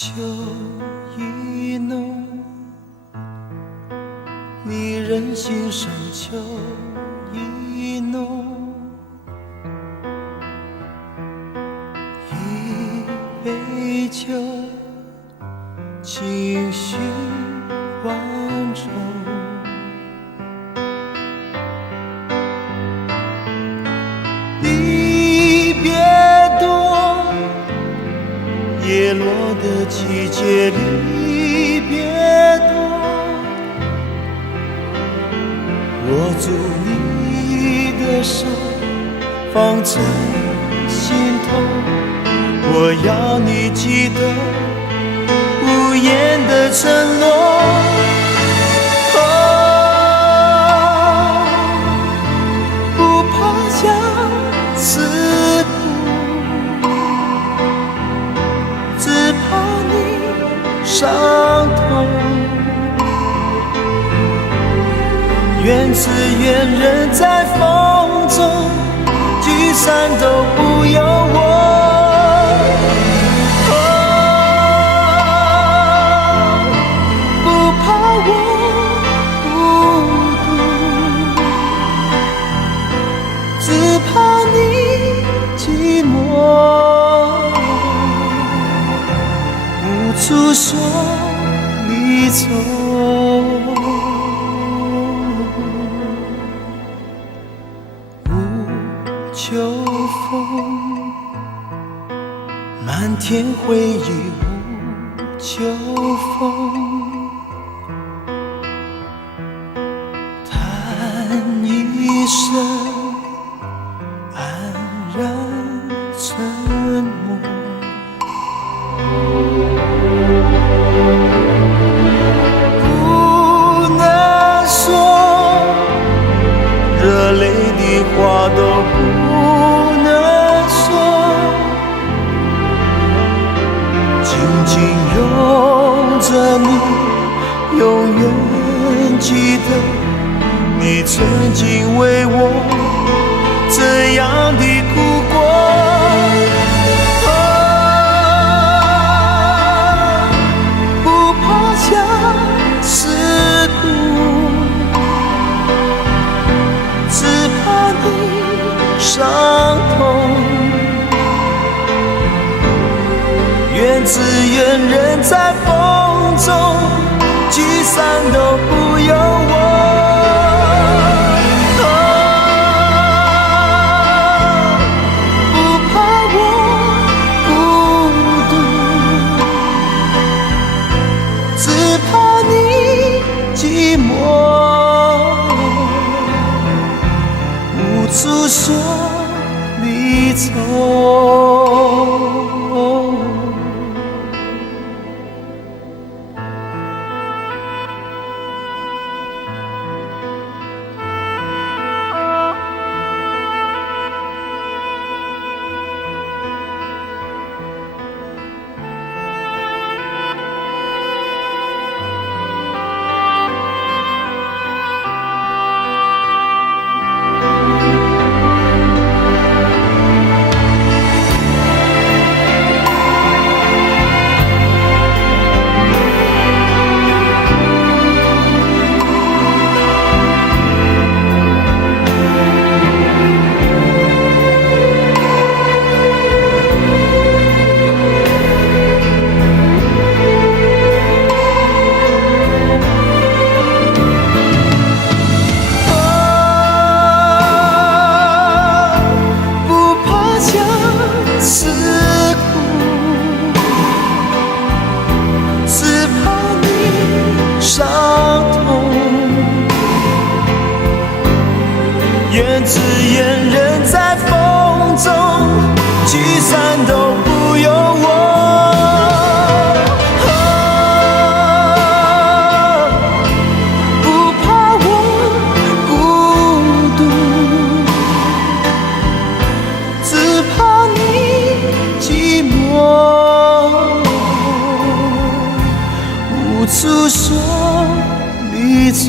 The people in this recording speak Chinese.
秋意浓，你人心上秋意浓，一杯酒，情绪万种。离别多，叶落的季节离别多，握住你的手，放在心头，我要你记得无言的承诺。不怕相思苦，只怕你伤痛。愿只愿人在风中，聚散都不由我。不怕我孤独，只怕你寂寞，无处说离愁。秋风，漫天回忆无秋风，叹一声安然沉默。不能说热泪的话都不能说，紧紧拥着你，永远记得你曾经为我这样的哭过。不怕相思苦，只怕你伤痛。愿只愿人在风中，聚散都不由我。不怕我孤独，只怕你寂寞，无处说离愁。愿只愿人在风中，聚散都不由我。不怕我孤独，只怕你寂寞，无处说离愁。